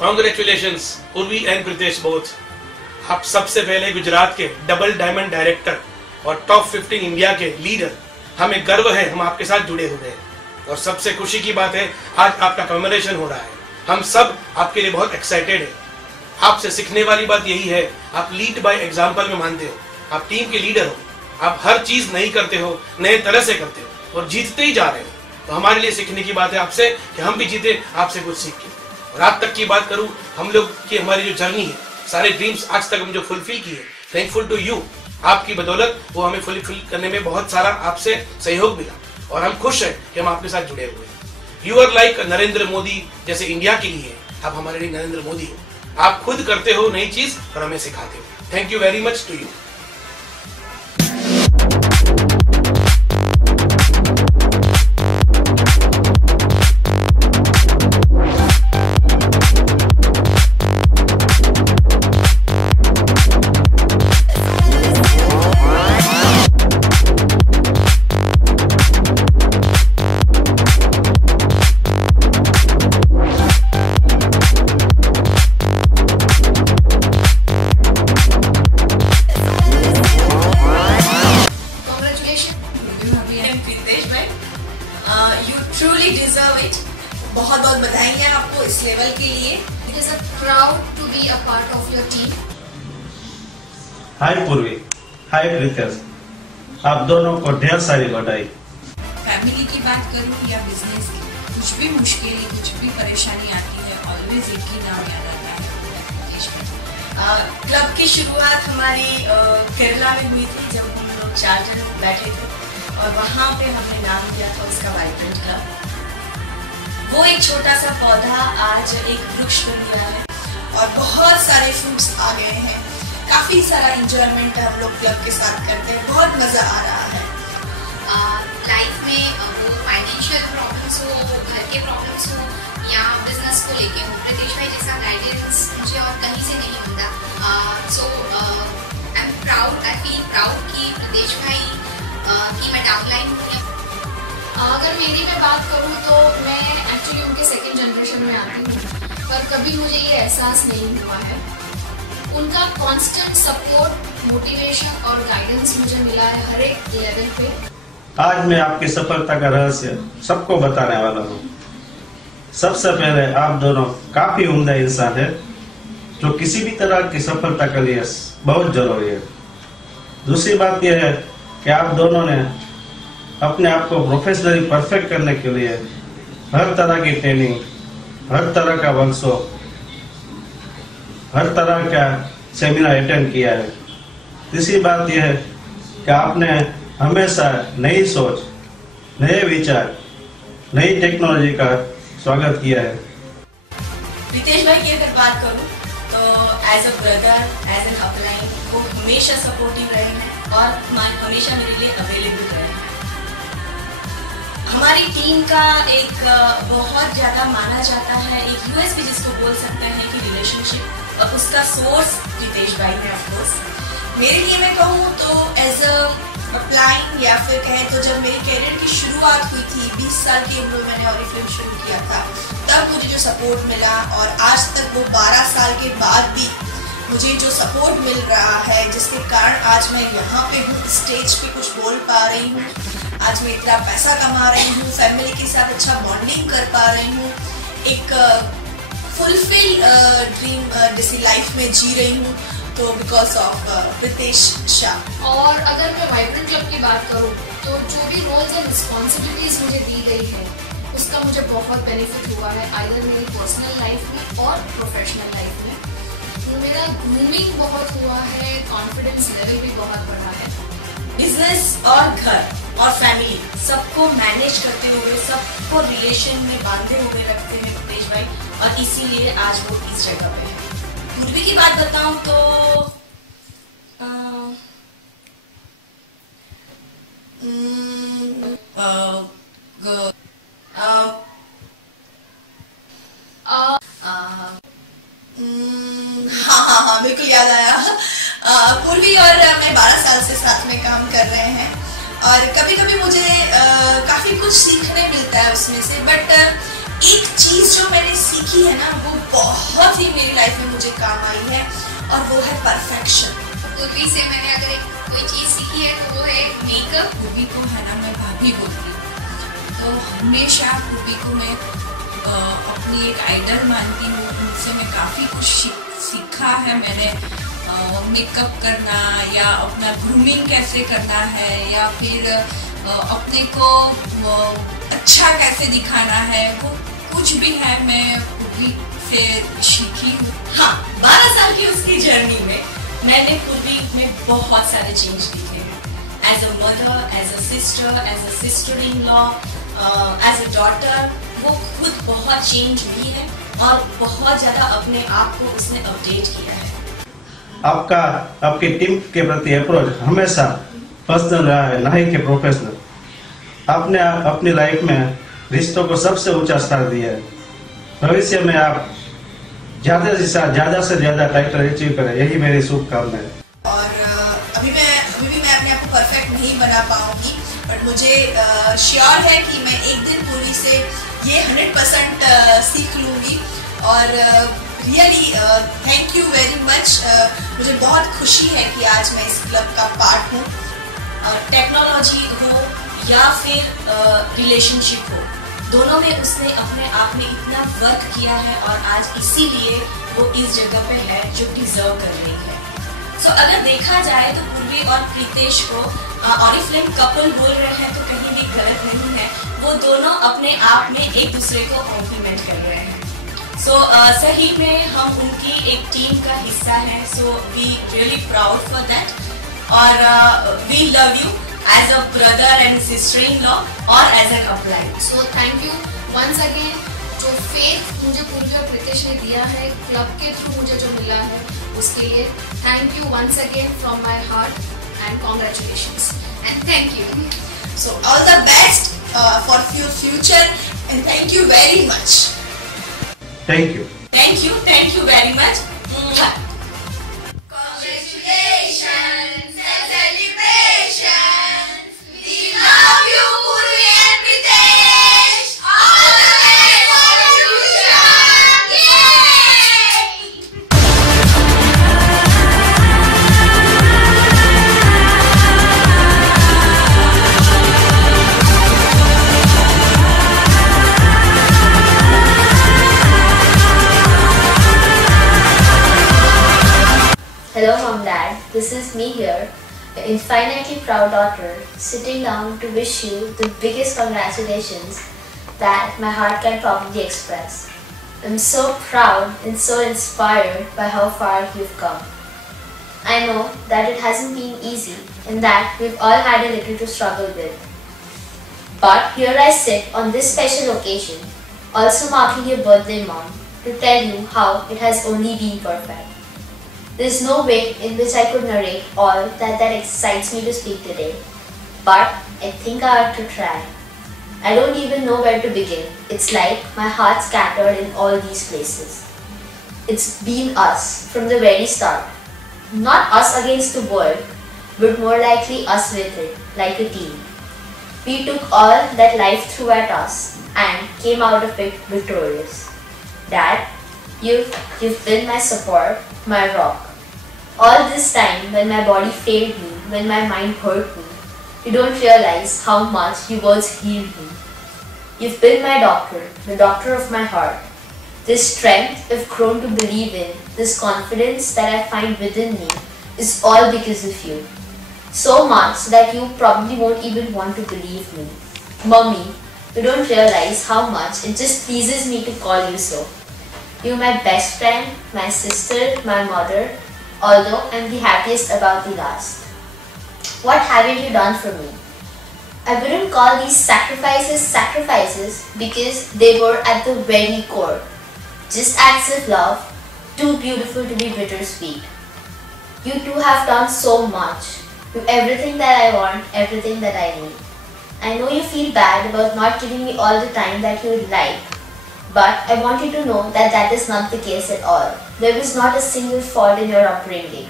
Congratulations Urvi and Pritesh both. आप सबसे पहले गुजरात के डबल डायमंड डायरेक्टर और टॉप 15 इंडिया के लीडर, हमें गर्व है हम आपके साथ जुड़े हुए हैं। और सबसे खुशी की बात है आज आपका कमेमोरेशन हो रहा है। हम सब आपके लिए बहुत एक्साइटेड हैं। आपसे सीखने वाली बात यही है, आप लीड बाय एग्जांपल में मानते हो, आप टीम के लीडर हो, आप हर चीज नई करते हो, नए तरह से करते हो और जीतते ही जा रहे हो। तो हमारे लिए सीखने की बात है आपसे कि हम भी जीते आपसे कुछ सीख के। और आज तक की बात करूं, हम लोग की हमारी जो जर्नी है, सारे ड्रीम्स आज तक हम जो फुलफिल किए, थैंकफुल टू यू। आपकी बदौलत वो हमें फुलफिल करने में बहुत सारा आपसे सहयोग मिला और हम खुश हैं कि हम आपके साथ जुड़े हुए हैं। You are like Narendra Modi, जैसे इंडिया के लिए आप हमारे लिए नरेंद्र मोदी हो। आप खुद करते हो नई चीज और हमें सिखाते हो। Thank you very much to you. You truly deserve it. बहुत बहुत बधाई है आपको इस लेवल के लिए। It is a proud to be a part of your team. हाय पूर्वी, हाय प्रीतेश, आप दोनों को ढेर सारी बधाई। फैमिली की बात करूं या बिजनेस की, कुछ भी मुश्किल, कुछ भी परेशानी आती है, ऑलवेज एक ही नाम याद आता है, मुकेश भाई। क्लब की शुरुआत हमारी केरला में हुई थी, जब हम लोग 4 जन बैठे थे और वहाँ पे हमने नाम दिया था उसका वाइब्रेंट क्लब। वो एक छोटा सा पौधा आज एक वृक्ष बन गया है और बहुत सारे फ्रूट्स आ गए हैं। काफी सारा एंजॉयमेंट हम लोग क्लब के साथ करते हैं, बहुत मजा आ रहा है। लाइफ में वो फाइनेंशियल प्रॉब्लम्स हो, घर के प्रॉब्लम्स हो या बिजनेस को लेके हो, प्रीतेश भाई जैसा गाइडेंस मुझे और कहीं से नहीं मिलता। So I am proud, I feel proud कि प्रीतेश भाई की मैं डाउनलाइन हूँ। अगर मेरी मैं बात करूँ तो मैं एक्चुअली उनके सेकंड जनरेशन में आती हूँ, पर कभी मुझे ये एहसास नहीं हुआ है। उनका कांस्टेंट सपोर्ट, मोटिवेशन और गाइडेंस मुझे मिला है हर एक लेवल पे। आज मैं आपकी सफलता का रहस्य सबको बताने वाला हूँ। सबसे पहले आप दोनों काफी उम्दा इंसान है, जो किसी भी तरह की सफलता के लिए बहुत जरूरी है। दूसरी बात यह है कि आप दोनों ने अपने आप को प्रोफेशनली परफेक्ट करने के लिए हर तरह की ट्रेनिंग, हर तरह का वर्कशॉप, हर तरह का सेमिनार अटेंड किया है। तीसरी बात यह है कि आपने हमेशा नई सोच, नए विचार, नई टेक्नोलॉजी का स्वागत किया है। प्रीतेश भाई की अगर बात करूं तो as a brother, as an upline, वो हमेशा सपोर्टिव रहे हैं और हमेशा मेरे लिए अवेलेबल रहे हैं। हमारी टीम का एक बहुत ज़्यादा माना जाता है एक यूएसपी जिसको बोल सकते हैं कि रिलेशनशिप, और उसका सोर्स प्रीतेश भाई है। ऑफकोर्स मेरे लिए मैं कहूँ तो एज अ अपलाइन या फिर कहें तो जब मेरी करियर की शुरुआत हुई थी 20 साल की उम्र में मैंने और फिल्म शुरू किया था, तब मुझे जो सपोर्ट मिला और आज तक वो 12 साल के बाद भी मुझे जो सपोर्ट मिल रहा है, जिसके कारण आज मैं यहाँ पे हूँ, स्टेज पे कुछ बोल पा रही हूँ, आज मैं इतना पैसा कमा रही हूँ, फैमिली के साथ अच्छा बॉन्डिंग कर पा रही हूँ, एक फुलफिल ड्रीम जैसी लाइफ में जी रही हूँ, तो बिकॉज ऑफ प्रीतेश शाह। और अगर मैं वाइब्रेंट क्लब की बात करूँ तो जो भी रोल्स एंड रिस्पॉन्सिबिलिटीज मुझे दी गई है उसका मुझे बहुत बेनिफिट हुआ है, आइदर मेरी पर्सनल लाइफ में और प्रोफेशनल लाइफ में। मेरा ग्रूमिंग बहुत हुआ है, कॉन्फिडेंस लेवल भी बहुत बढ़ा है। बिजनेस और घर और फैमिली सबको मैनेज करते हुए, सबको रिलेशन में बांधे हुए रखते हैं प्रीतेश भाई, और इसीलिए आज वो इस जगह पे है। पूर्वी की बात बताऊं तो हाँ बिल्कुल याद आया। पूर्वी और मैं 12 साल से साथ में काम कर रहे हैं और कभी कभी मुझे काफ़ी कुछ सीखने मिलता है उसमें से, बट एक चीज जो मैंने सीखी है ना, वो बहुत ही मेरी लाइफ में मुझे काम आई है, और वो है परफेक्शन। पूर्वी से मैंने अगर कोई चीज सीखी है तो वो है मेकअप। पूर्वी को है ना मैं भाभी बोलती हूँ, तो हमेशा पूर्वी को मैं अपनी एक आइडल मानती हूँ। उनसे मैं काफ़ी कुछ सीखा है मैंने। मेकअप करना, या अपना ग्रूमिंग कैसे करना है, या फिर अपने को अच्छा कैसे दिखाना है, वो कुछ भी है मैं पूर्वी से सीखी हूँ। हाँ, 12 साल की उसकी जर्नी में मैंने पूर्वी में बहुत सारे चेंज दिखे हैं। As a mother, as a sister in law, as a daughter, वो खुद बहुत चेंज हुई है और बहुत ज़्यादा अपने आप को उसने अपडेट किया है। आपका आपकी टीम के प्रति अप्रोच हमेशा पर्सनल रहा है, ना ही के प्रोफेशनल। आपने अपनी लाइफ में रिश्तों को सबसे ऊंचा स्थान दिया है। भविष्य में आप ज्यादा से ज्यादा टाइटल अचीव करें, यही मेरी शुभकामना है। और अभी भी मैं अपने आप को परफेक्ट नहीं बना पाऊंगी, बट मुझे श्योर है कि मैं एक दिन पूरी से ये 100% सीख लूंगी। और really thank you very much. मुझे बहुत खुशी है कि आज मैं इस क्लब का पार्ट हूँ। टेक्नोलॉजी हो या फिर रिलेशनशिप हो, दोनों में उसने अपने आप में इतना वर्क किया है, और आज इसीलिए वो इस जगह पे है जो डिजर्व कर रही है। सो अगर देखा जाए तो पूर्वी और प्रीतेश को ऑरिफ्लेम कपल बोल रहे हैं तो कहीं भी गलत नहीं है। वो दोनों अपने आप में एक दूसरे को कॉम्प्लीमेंट कर रहे हैं। सो सही में हम उनकी एक टीम का हिस्सा हैं। So we really proud for that, और we love you as a brother and sister-in-law or as a couple. So thank you once again। जो फेथ मुझे पूर्वी और प्रीतेश ने दिया है क्लब के थ्रू मुझे जो मिला है, उसके लिए thank you once again from my heart and congratulations and thank you। So all the best for your future and thank you very much। Thank you। Thank you very much। Hello Mom Dad, this is me here, your infinitely proud daughter, sitting down to wish you the biggest congratulations that my heart can probably express. I'm so proud and so inspired by how far you've come. I know that it hasn't been easy and that we've all had a little to struggle with. But here I sit on this special occasion, also marking your birthday, Mom, to tell you how it has only been perfect. There's no way in which I could narrate all that excites me to speak today, but I think I ought to try. I don't even know where to begin. It's like my heart scattered in all these places. It's been us from the very start. Not us against the world, but more likely us with it, like a team. We took all that life threw at us and came out of it victorious. Dad, you've been my support, my rock. All this time when my body failed me, when my mind hurt me, you don't realize how much you words healed me. You've been my doctor, the doctor of my heart. This strength I've grown to believe in, this confidence that I find within me is all because of you. So much that you probably won't even want to believe me. Mummy, you don't realize how much it just pleases me to call you so. You're my best friend, my sister, my mother, although I'm the happiest about the last. What haven't you done for me? I wouldn't call these sacrifices because they were at the very core. Just acts of love, too beautiful to be bittersweet. You two have done so much. You're everything that I want, everything that I need. I know you feel bad about not giving me all the time that you would like, but I want you to know that that is not the case at all. There was not a single fault in your upbringing.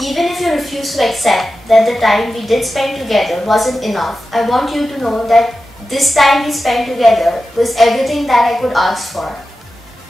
Even if you refuse to accept that the time we did spend together wasn't enough, I want you to know that This time we spent together was everything that I could ask for.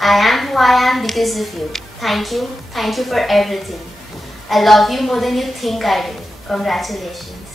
I am who I am because of you. Thank you for everything. I love you more than you think I do. Congratulations.